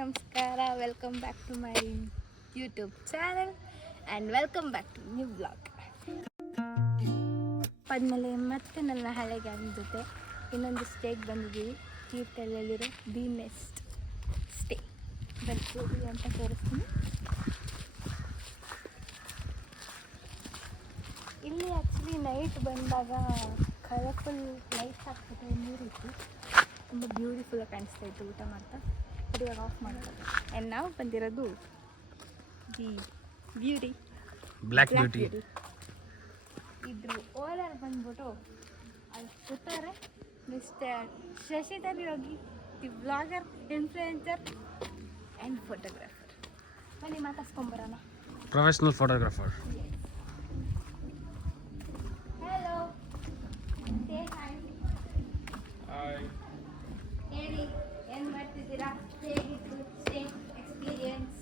ನಮಸ್ಕಾರ, welcome back to my YouTube channel and welcome back to new blog. ಆದಮೇಲೆ ಮತ್ತೆ ನನ್ನ ಹಳೆ ಗ್ಯಾಂಗ್ ಜೊತೆ ಇನ್ನೊಂದು ಸ್ಟೇಗೆ ಬಂದಿದ್ದೀವಿ. ತೀರ್ಥಹಳ್ಳಿಯಲ್ಲಿರೋ ದಿ ನೆಸ್ಟ್ ಸ್ಟೇ ಬರ್ತೀವಿ ಅಂತ ತೋರಿಸ್ತೀನಿ. ಇಲ್ಲಿ ಆ್ಯಕ್ಚುಲಿ ನೈಟ್ ಬಂದಾಗ ಕಲರ್ಫುಲ್ ಲೈಟ್ಸ್ ಹಾಕ್ಬಿಟ್ಟು ಈ ರೀತಿ ತುಂಬ ಬ್ಯೂಟಿಫುಲ್ಲಾಗಿ ಕಾಣಿಸ್ತಾ ಇತ್ತು ಊಟ ಮಾಡ್ತಾ. ಇವಾಗ ಆಫ್ ಮಾಡ್ತಾರೆ. ಆ್ಯಂಡ್ ನಾವು ಬಂದಿರೋದು ದಿ ಬ್ಯೂಟಿ ಬ್ಲ್ಯಾಕ್ ಬ್ಯೂಟಿ. ಇದ್ರ ಓನರ್ ಬಂದ್ಬಿಟ್ಟು ಅಲ್ಲಿ ಕೂತಾರೆ mister Shashidhar Yogi, the blogger, influencer and photographer. ಬನ್ನಿ ಮಾತಾಡ್ಸ್ಕೊಂಬರೋಣ. Professional photographer. Hello, say hi. Hi. ಹೇಳಿ, ಏನು ಮಾಡ್ತಿದ್ದೀರಾ? ಹೇಗಿತ್ತು ಸ್ಟೇ ಎಕ್ಸ್ಪೀರಿಯನ್ಸ್?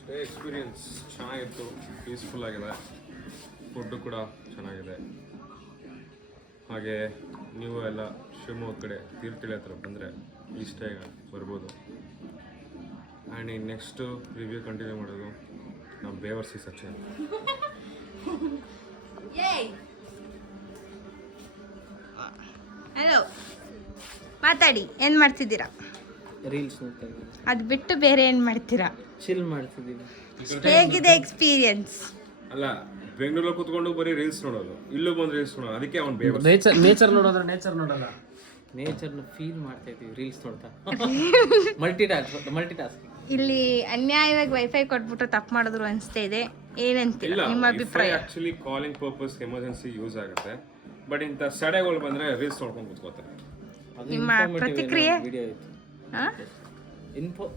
ಸ್ಟೇ ಎಕ್ಸ್ಪೀರಿಯನ್ಸ್ ಚೆನ್ನಾಗಿತ್ತು, ಪೀಸ್ಫುಲ್ ಆಗಿದೆ. ಫುಡ್ಡು ಕೂಡ ಚೆನ್ನಾಗಿದೆ. ಹಾಗೆ ನೀವು ಎಲ್ಲ ಶಿವಮೊಗ್ಗ ಕಡೆ ತೀರ್ಥಹಳ್ಳಿ ಹತ್ರ ಬಂದರೆ ಈ ಸ್ಟೇಗೆ ಬರ್ಬೋದು. ಆ್ಯಂಡ್ ಈ ನೆಕ್ಸ್ಟು ರಿವ್ಯೂ ಕಂಟಿನ್ಯೂ ಮಾಡೋದು ನಮ್ಮ ಬೇವರ್ಸಿ ಸಚಿನ್. ಹಲೋ, ಮಾತಾಡಿ. ಏನು ಮಾಡ್ತಿದ್ದೀರಾ? ರೀಲ್ಸ್ ನೋಡ್ತಾ ಇದ್ದೀನಿ. ಅದು ಬಿಟ್ಟು ಬೇರೆ ಏನು ಮಾಡ್ತೀರಾ? ಚಿಲ್ ಮಾಡ್ತಿದ್ದೀನಿ. ಹೇಗಿದೆ ಎಕ್ಸ್ಪೀರಿಯನ್ಸ್? ಅಲ್ಲ, ಬೆಂಗಳೂರಲ್ಲಿ ಕೂತ್ಕೊಂಡು ಬರೀ ರೀಲ್ಸ್ ನೋಡೋದು, ಇಲ್ಲೂ ಬಂದು ರೀಲ್ಸ್ ನೋಡೋದು. ಅದಕ್ಕೆ ಅವ್ನು ಬೇವರ್ಸಿ. ನೇಚರ್ ನೋಡೋದ್ರೆ ನೇಚರ್ ನೋಡಲ್ಲ, ನೇಚರ್ನ ಫೀಲ್ ಮಾಡ್ತಾ ಇದ್ದೀವಿ ರೀಲ್ಸ್ ನೋಡ್ತಾ. ಮಲ್ಟಿಟಾಸ್ಕ್. ಇಲ್ಲಿ ಅನ್ಯಾಯವಾಗಿ ವೈಫೈ ಕೊಟ್ಬಿಟ್ಟು ತಪ್ಪು ಮಾಡಿದ್ರು ಅನಿಸ್ತಾ ಇದೆ. ಏನಂತೀರ ನಿಮ್ಮ ಅಭಿಪ್ರಾಯ? Actually calling purpose emergency use ಆಗುತ್ತೆ. ಬಟ್ ಇಂಥ ಸಡೆಗಳು ಬಂದರೆ ರೀಲ್ಸ್ ನೋಡ್ಕೊಂಡು ಕೂತ್ಕೋತಾರೆ. ನಿಮ್ಮ ಪ್ರತಿಕ್ರಿಯೆ? ವಿಡಿಯೋ ಇತ್ತು,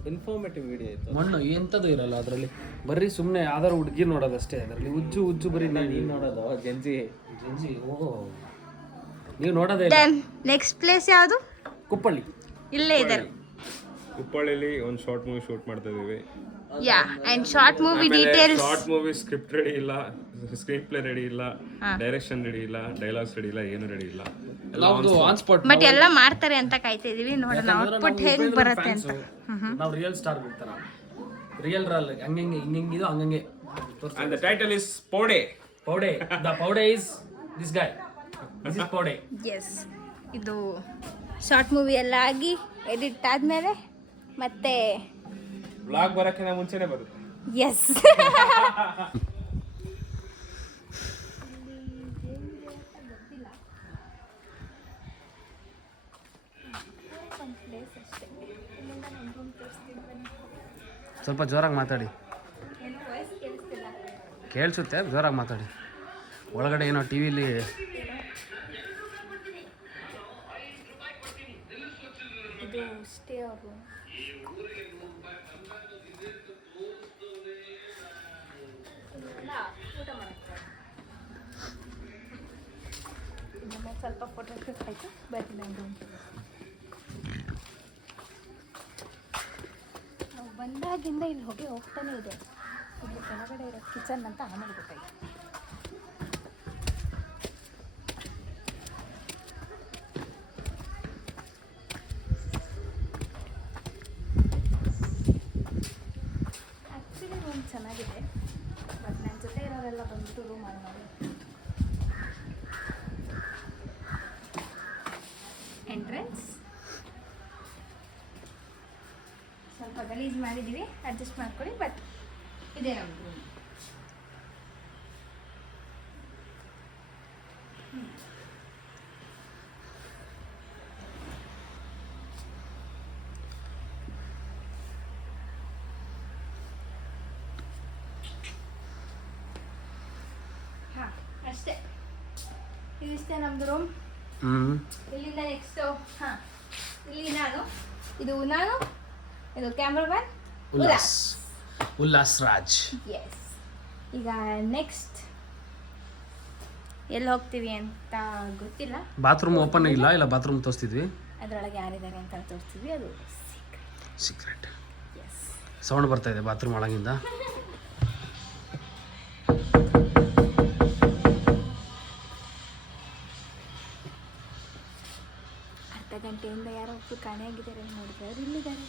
ಇನ್ಫಾರ್ಮೇಟಿವ್ ವಿಡಿಯೋ ಇತ್ತು. ಮಣ್ಣು ಎಂಥದ್ದು ಇರಲ್ಲ ಅದರಲ್ಲಿ, ಬರೀ ಸುಮ್ಮನೆ ಯಾವ್ದಾರು ಹುಡುಗಿ ನೋಡೋದಷ್ಟೇ. ಅದರಲ್ಲಿ ಉಜ್ಜು ಬರೀ ನೀನು ನೋಡೋದು ಜಂಜಿ. ಓಹೋ, ನೀವು ನೋಡೋದೇ ಇಲ್ಲ. ನೆಕ್ಸ್ಟ್ ಪ್ಲೇಸ್ ಯಾವುದು? ಕುಪ್ಪಳ್ಳಿ. ಇಲ್ಲೇ ಇದ್ದಾರೆ. ಕುಪ್ಪಳ್ಳಿಲಿ ಒಂದು ಶಾರ್ಟ್ ಮೂವಿ ಶೂಟ್ ಮಾಡ್ತಾ ಇದೀವಿ. Yeah, and short movie details. Short movie script ready ಇಲ್ಲ, ಸ್ಕ್ರೀನ್ ಪ್ಲೇ ರೆಡಿ ಇಲ್ಲ, ಡೈರೆಕ್ಷನ್ ರೆಡಿ ಇಲ್ಲ, ಡೈಲಾಗ್ಸ್ ರೆಡಿ ಇಲ್ಲ, ಏನು ರೆಡಿ ಇಲ್ಲ. On spot. ಬಟ್ ಎಲ್ಲ ಮಾಡ್ತಾರೆ ಅಂತ ಕಾಯ್ತಾ ಇದೀವಿ. ನೋಡೋಣ ಔಟ್ಪುಟ್ ಹೇಗೆ ಬರುತ್ತೆ ಅಂತ. ನಾವು ರಿಯಲ್ ಸ್ಟಾರ್ ಬಿಡ್ತಾರ, ರಿಯಲ್ ರಾಲ್ ಹಂಗೆ ಹಿಂಗಿದು ಹಂಗಂಗೆ. And the title is Pode. Pode. The Pode is this guy. This is Pode. Yes, ಇದು ಶಾರ್ಟ್ ಮೂವಿ ಎಲ್ಲ ಆಗಿ ಎಡಿಟ್ ಆದಮೇಲೆ ಮತ್ತೆ ಬ್ಲಾಗ್ ಬರೋಕ್ಕಿಂತ ಮುಂಚೆನೇ ಬರುತ್ತೆ. ಎಸ್. ಸ್ವಲ್ಪ ಜೋರಾಗಿ ಮಾತಾಡಿ. ಕೇಳಿಸುತ್ತೆ, ಜೋರಾಗಿ ಮಾತಾಡಿ. ಒಳಗಡೆ ಏನೋ ಟಿ ವಿಲಿ ಇದು ಸ್ಟೇ ಅವರು ಊಟ ಮಾಡ್ತಾರೆ. ಸ್ವಲ್ಪ ಫೋಟೋ ಶೂಟ್ ಆಯಿತು. ಬರ್ತೀನಿ ನಾನು. ನಾವು ಬಂದಾಗಿಂದ ಇಲ್ಲಿ ಹೊಗೆ ಹೋಗ್ತಾನೆ ಇದೆ. ಇಲ್ಲಿ ಕೆಳಗಡೆ ಇರೋ ಕಿಚನ್ ಅಂತ ಆಮೇಲೆ ಗೊತ್ತಾಯ್ತು. ಆ್ಯಕ್ಚುಲಿ ರೂಮ್ ಚೆನ್ನಾಗಿದೆ, ಬಟ್ ನನ್ನ ಜೊತೆ ಇರೋರೆಲ್ಲ ಬಂದ್ಬಿಟ್ಟು ರೂಮ್ ಆನ್ ಮಾಡಿ. ಎಂಟ್ರೆನ್ಸ್ ಸ್ವಲ್ಪ ಗಲೀಜು ಮಾಡಿದ್ದೀವಿ, ಅಡ್ಜಸ್ಟ್ ಮಾಡ್ಕೊಳ್ಳಿ. ಬಟ್ ಇದೇ ನಮ್ಮ ರೂಮ್. ಹಾಂ, ಅಷ್ಟೇ. ಇದಿಷ್ಟೇ ನಮ್ಮದು ರೂಮ್. ಇಲ್ಲಿಂದ ನೆಕ್ಸ್ಟು ಹಾಂ, ಇಲ್ಲಿ ನಾನು ಇದು ಕ್ಯಾಮ್ರಾಮನ್ ಉಲ್ಲಾಸ್ ರಾಜ್. ಎಸ್. ಈಗ ನೆಕ್ಸ್ಟ್ ಎಲ್ಲಿ ಹೋಗ್ತೀವಿ ಅಂತ ಗೊತ್ತಿಲ್ಲ. ಬಾತ್ರೂಮ್ ಓಪನ್ ಇಲ್ಲ ಬಾತ್ರೂಮ್ ತೋರಿಸ್ತಿದ್ವಿ. ಅದರೊಳಗೆ ಯಾರಿದ್ದಾರೆ ಅಂತ ತೋರಿಸ್ತೀವಿ, ಅದು ಸೀಕ್ರೆಟ್. ಎಸ್. ಸೌಂಡ್ ಬರ್ತಾ ಇದೆ ಬಾತ್ರೂಮ್ ಒಳಗಿಂದ. ಅರ್ಧ ಗಂಟೆಯಿಂದ ಯಾರೋ ಒಬ್ಬರು ಕಾಣೆಯಾಗಿದ್ದಾರೆ ನೋಡಿದ್ರೆ ಅವ್ರು ಇಲ್ಲಿದ್ದಾರೆ.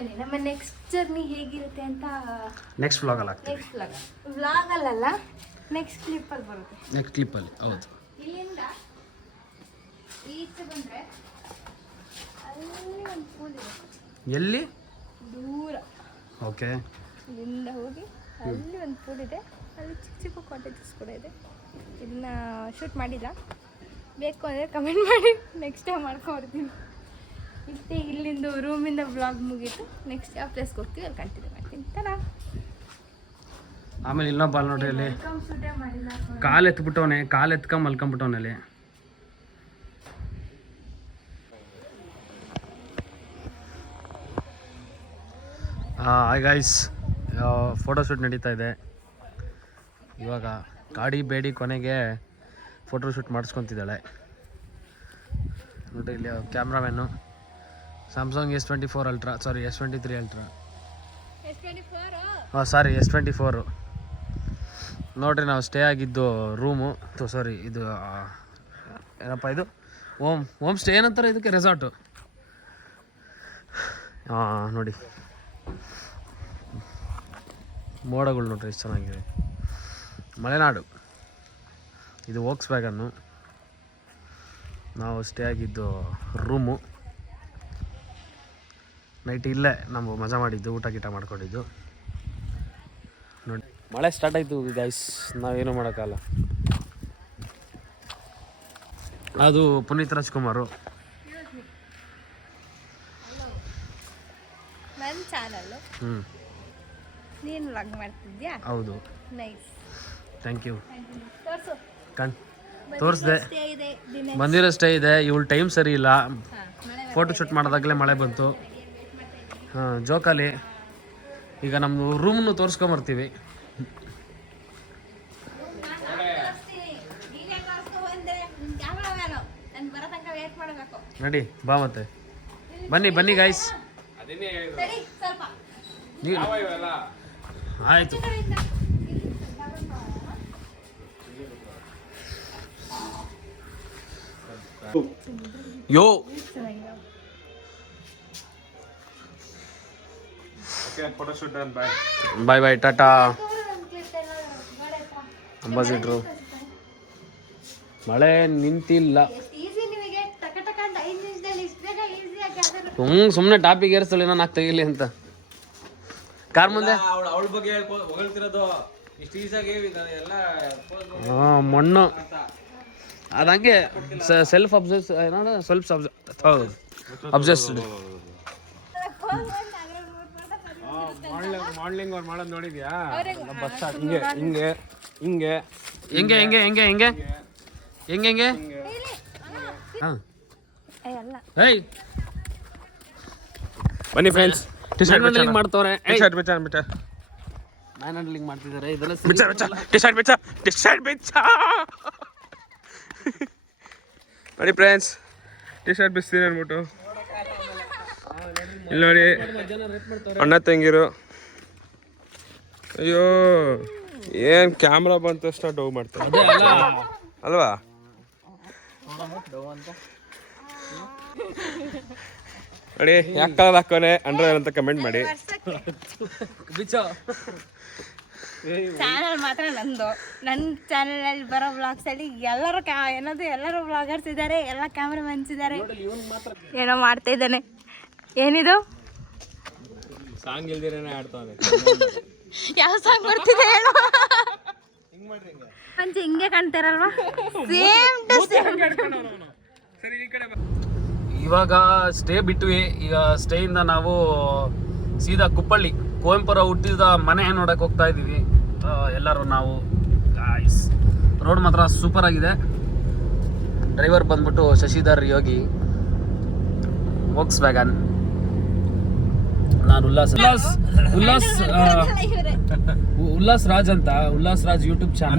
ಬನ್ನಿ ನಮ್ಮ ನೆಕ್ಸ್ಟ್ ಜರ್ನಿ ಹೇಗಿರುತ್ತೆ ಅಂತ ನೆಕ್ಸ್ಟ್ ವ್ಲಾಗಲ್ಲಿ ಆಗ್ತೀವಿ. ನೆಕ್ಸ್ಟ್ ವ್ಲಾಗಲ್ಲ ನೆಕ್ಸ್ಟ್ ಕ್ಲಿಪ್ಪಲ್ಲಿ ಬರುತ್ತೆ. ನೆಕ್ಸ್ಟ್ ಕ್ಲಿಪ್ಪಲ್ಲಿ ಹೌದು. ಇಲ್ಲಿಂದ ಈಚೆ ಬಂದರೆ ಅಲ್ಲಿ ಒಂದು ಪೂಲ್ ಇದೆ ಎಲ್ಲಿ? ದೂರ. ಓಕೆ. ಇಲ್ಲಿಂದ ಹೋಗಿ ಅಲ್ಲಿ ಒಂದು ಪೂಲ್ ಇದೆ, ಅಲ್ಲಿ ಚಿಕ್ಕ ಚಿಕ್ಕ ಕಾಟೇಜಸ್ ಕೂಡ ಇದೆ. ಇದನ್ನ ಶೂಟ್ ಮಾಡಿಲ್ಲ, ಬೇಕು ಅಂದರೆ ಕಮೆಂಟ್ ಮಾಡಿ, ನೆಕ್ಸ್ಟ್ ಟೈಮ್ ಮಾಡ್ಕೊಬರ್ತೀನಿ. ಇಷ್ಟೇ ಇಲ್ಲಿಂದ ರೂಮಿಂದ ವ್ಲಾಗ್ ಮುಗೀತು. ನೆಕ್ಸ್ಟ್ ಯಾವ ಪ್ಲೇಸ್ಗೆ ಹೋಗ್ತೀವಿ ಅಲ್ಲಿ ಕಂಟಿನ್ಯೂ ಮಾಡ್ತೀನಿ. ತರ ಆಮೇಲೆ ಇನ್ನೊಬ್ಬ ಅಲ್ಲಿ ನೋಡ್ರಿ ಅಲ್ಲಿ ಶೂಟೇ ಮಾಡಿಲ್ಲ. ಕಾಲು ಎತ್ಬಿಟ್ಟವನೆ, ಕಾಲು ಎತ್ಕೊಂಡ್ ಮಲ್ಕೊಂಬಿಟ್ಟವನೆ ಅಲ್ಲಿ. ಹಾಯ್ ಗೈಸ್, ಫೋಟೋಶೂಟ್ ನಡೀತಾ ಇದೆ ಇವಾಗ. ಗಾಡಿ ಬೇಡಿ ಕೊನೆಗೆ ಫೋಟೋಶೂಟ್ ಮಾಡಿಸ್ಕೊತಿದ್ದಾಳೆ ನೋಡ್ರಿ. ಇಲ್ಲಿ ಕ್ಯಾಮ್ರಾಮ್ಯಾನು ಸ್ಯಾಮ್ಸಂಗ್ S24 ಅಲ್ಟ್ರಾ, ಸಾರಿ S23 ಅಲ್ಟ್ರಾ, ಹಾಂ ಸಾರಿ S24. ನೋಡ್ರಿ ನಾವು ಸ್ಟೇ ಆಗಿದ್ದು ರೂಮು, ಸಾರಿ ಇದು ಏನಪ್ಪ ಇದು ಹೋಮ್ ಸ್ಟೇ ಏನಂತಾರೆ ಇದಕ್ಕೆ, ರೆಸಾರ್ಟು. ಹಾಂ ನೋಡಿ ಮೋಡಗಳು ನೋಡ್ರಿ ಎಷ್ಟು ಚೆನ್ನಾಗಿದೆ. ಮಲೆನಾಡು, ಇದು ವೋಕ್ಸ್ ವ್ಯಾಗನ್ನು. ನಾವು ಸ್ಟೇ ಆಗಿದ್ದು ರೂಮು. ನೈಟ್ ಇಲ್ಲೇ ನಾವು ಮಜಾ ಮಾಡಿದ್ದು, ಊಟ ಗೀಟ ಮಾಡ್ಕೊಂಡಿದ್ದು ನೋಡಿ. ಮಳೆ ಸ್ಟಾರ್ಟ್ ಆಯಿತು ಗೈಸ್, ನಾವೇನು ಮಾಡೋಕ್ಕಲ್ಲ. ಅದು ಪುನೀತ್ ರಾಜ್ಕುಮಾರು. ನನ್ನ ಚಾನಲ್ಲು ನೀನು ವ್ಲಾಗ್ ಮಾಡ್ತಿದ್ಯಾ? ಹೌದು. Nice, thank you. ತೋರಿಸು. ತೋರಿಸ್ದೆ, ಸ್ಟೇ ಇದೆ ದಿನ. ಬಂದಿರೋ ಸ್ಟೇ ಇದೆ. ಇವಳು ಟೈಮ್ ಸರಿ ಇಲ್ಲ, ಮಳೆ ಫೋಟೋ ಶೂಟ್ ಮಾಡಿದಾಗಲೇ ಮಳೆ ಬಂತು. ಹಾಂ, ಜೋಕಾಲಿ. ಈಗ ನಮ್ಮದು ರೂಮ್ನು ತೋರಿಸ್ಕೊಂಬರ್ತೀವಿ. ನಡಿ ಬಾ ಮತ್ತೆ, ಬನ್ನಿ ಗೈಸ್. ಆಯಿತು. ಯೋ ಫೋಟೋಶೂಟ್ ಡನ್. ಬಾಯ್ ಬಾಯ್ ಬಾಯ್, ಟಾಟಾ. ಅಂಬಾಸಿಡ್ರು. ಮಳೆ ನಿಂತಿಲ್ಲ. ಸುಮ್ಮನೆ ಟಾಪಿಗೆ ಏರಿಸ್ತಳಿ ನಾನು ಹಾಕಿ ತೆಗಿಲಿ ಅಂತ. ಕಾರ್ ಮುಂದೆ ಅವಳ ಬಗ್ಗೆ ಹೊಗಳ್ತಿರೋದು ಇಷ್ಟು ಈಸಾಗಿ ಎಲ್ಲ ಮಣ್ಣು ಅದಂಗೆ ಸೆಲ್ಫ್ ಅಬ್ಸೆಸ್ಡ್. ಮಾಡ್ಲಿಂಗ್ ಅವ್ರು ಮಾಡೋದು ನೋಡಿದ್ಯಾ? ಬಸ್ ಹೆಂಗೆ ಹಾಂ. ಏಯ್ ಬನ್ನಿ ಫ್ರೆಂಡ್ಸ್, ಹ್ಯಾಂಡ್ಲಿಂಗ್ ಮಾಡ್ತವ್ರೆ. ಮ್ಯಾನ್ ಹ್ಯಾಂಡ್ಲಿಂಗ್ ಮಾಡ್ತಿದ್ದಾರೆ. ಇದೆಲ್ಲ ನೋಡಿ ಫ್ರೆಂಡ್ಸ್, ಟಿ ಶರ್ಟ್ ಬಿಸ್ತೀನಿ ಅಂದ್ಬಿಟ್ಟು ಇಲ್ಲಿ ನೋಡಿ ಅಣ್ಣ ತಂಗಿರು. ಅಯ್ಯೋ ಏನ್ ಕ್ಯಾಮ್ರಾ ಬಂದ ತಕ್ಷಣ ಡವ್ ಮಾಡ್ತಾರೆ ಅಲ್ವಾ? ನೋಡಿ ಯಾಕೆ ಕಲರ್ ಹಾಕೋನೆ ಅಂಡರ್ ಅಂತ ಕಮೆಂಟ್ ಮಾಡಿ. ಚಾನಲ್ ಮಾತ್ರ ನಂದು. ನನ್ನ ಚಾನಲಲ್ಲಿ ಬರೋ ವ್ಲಾಗ್ಸಲ್ಲಿ ಎಲ್ಲರೂ ವ್ಲಾಗರ್ಸ್ ಇದ್ದಾರೆ, ಎಲ್ಲ ಕ್ಯಾಮ್ರಾಮನ್ಸ್ ಇದ್ದಾರೆ. ಏನೋ ಮಾಡ್ತಾ ಇದ್ದಾನೆ. ಏನಿದು? ಸಾಂಗ್ ಇಲ್ದಿರೇನೆ ಆಡ್ತಾನೆ. ಯಾವ ಸಾಂಗ್ ಬರ್ತಿದೆ ಹೇಳು? ಪಂಚೆ ಹಿಂಗೆ ಕಾಣ್ತಾರಲ್ವಾ? Same to same. ಇವಾಗ ಸ್ಟೇ ಬಿಟ್ವಿ. ಈಗ ಸ್ಟೇಯಿಂದ ನಾವು ಸೀದಾ ಕುಪ್ಪಳ್ಳಿ, ಕುವೆಂಪುರ ಹುಟ್ಟಿದ ಮನೆ ನೋಡಕ್ಕೆ ಹೋಗ್ತಾ ಇದ್ದೀವಿ ಎಲ್ಲರೂ ನಾವು. ರೋಡ್ ಮಾತ್ರ ಸೂಪರ್ ಆಗಿದೆ. ಡ್ರೈವರ್ ಬಂದ್ಬಿಟ್ಟು ಶಶಿಧರ್ ಯೋಗಿ, ವೋಕ್ಸ್ ವ್ಯಾಗನ್. ನಾನು ಉಲ್ಲಾಸ್ ರಾಜ್ ಅಂತ, Ullas Raj YouTube channel.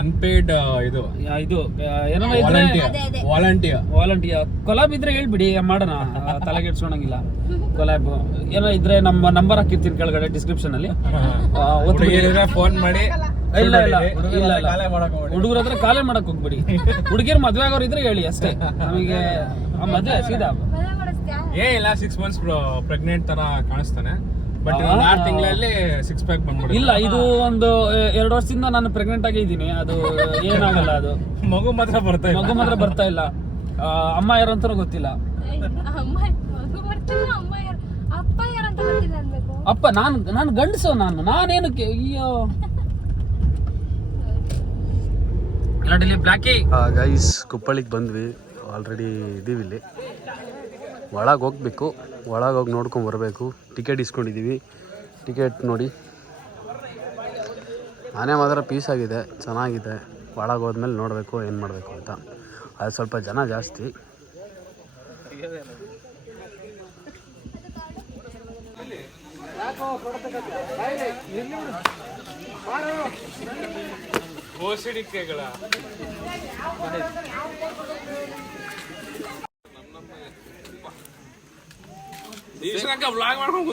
Unpaid ಇದು ಏನೋ ವಾಲಂಟಿಯರ್ ಕೊಲಾಬ್ ಇದ್ರೆ ಹೇಳ್ಬಿಡಿ, ಮಾಡೋಣ. ತಲೆಗೆಡ್ಸ್ಕೊಳಂಗಿಲ್ಲ. ಕೊಲಾಬ್ ಏನೋ ಇದ್ರೆ ನಮ್ಮ ನಂಬರ್ ಹಾಕಿರ್ತೀನಿ ಕೆಳಗಡೆ ಡಿಸ್ಕ್ರಿಪ್ಷನ್ ಅಲ್ಲಿ, ಫೋನ್ ಮಾಡಿ. ಇಲ್ಲ ಹುಡುಗರ ಹತ್ರ ಕಾಲೇ ಮಾಡಕ್ ಹೋಗ್ಬಿಡಿ. ಹುಡುಗಿರ್ ಮದ್ವೆ ಆಗೋರು ಇದ್ರೆ ಹೇಳಿ ಅಷ್ಟೇ. ನಮಗೆ ಮದ್ವೆ ಸೀದಾ ಇಲ್ಲ 6 months ಪ್ರೆಗ್ನೆಂಟ್ ತರ ಕಾಣಿಸ್ತಾನೆ. ಬಟ್ 6 ತಿಂಗಳಲ್ಲಿ 6 ಪ್ಯಾಕ್ ಬಂದ್ಬಿಡುತ್ತೆ. ಇಲ್ಲ, ಇದು ಒಂದು 2 ವರ್ಷದಿಂದ ನಾನು ಪ್ರೆಗ್ನೆಂಟ್ ಆಗಿದ್ದೀನಿ. ಅದು ಏನಾಗಲ್ಲ. ಅದು ಮಗು ಮಾತ್ರ ಬರ್ತಾ ಇಲ್ಲ. ಅಮ್ಮ ಯಾರು ಅಂತಾನೂ ಗೊತ್ತಿಲ್ಲ. ಅಪ್ಪ ನಾನು ಗಂಡಸು. ನಾನೇನಕ್ಕೆ ಅಯ್ಯೋ ಇಲ್ಲಿ ಬ್ಲಾಕಿ. ಗೈಸ್, ಕುಪ್ಪಳಿಗೆ ಬಂದ್ವಿ. ಆಲ್ರೆಡಿ ಇದೀವಿ ಇಲ್ಲಿ. ಒಳಗೆ ಹೋಗ್ಬೇಕು. ಒಳಗೆ ಹೋಗಿ ನೋಡ್ಕೊಂಡು ಬರಬೇಕು. ಟಿಕೆಟ್ ಇಸ್ಕೊಂಡಿದ್ದೀವಿ. ಟಿಕೆಟ್ ನೋಡಿ, ಮನೆ ಮಾತ್ರ ಪೀಸ್ ಆಗಿದೆ, ಚೆನ್ನಾಗಿದೆ. ಒಳಗೆ ಹೋದ್ಮೇಲೆ ನೋಡಬೇಕು ಏನು ಮಾಡಬೇಕು ಅಂತ. ಅದು ಸ್ವಲ್ಪ ಜನ ಜಾಸ್ತಿ. ಓಸಿಡಿಕೆಗಳ ವ್ಲಾಗ್ ಮಾಡ್ಕೊಂಡು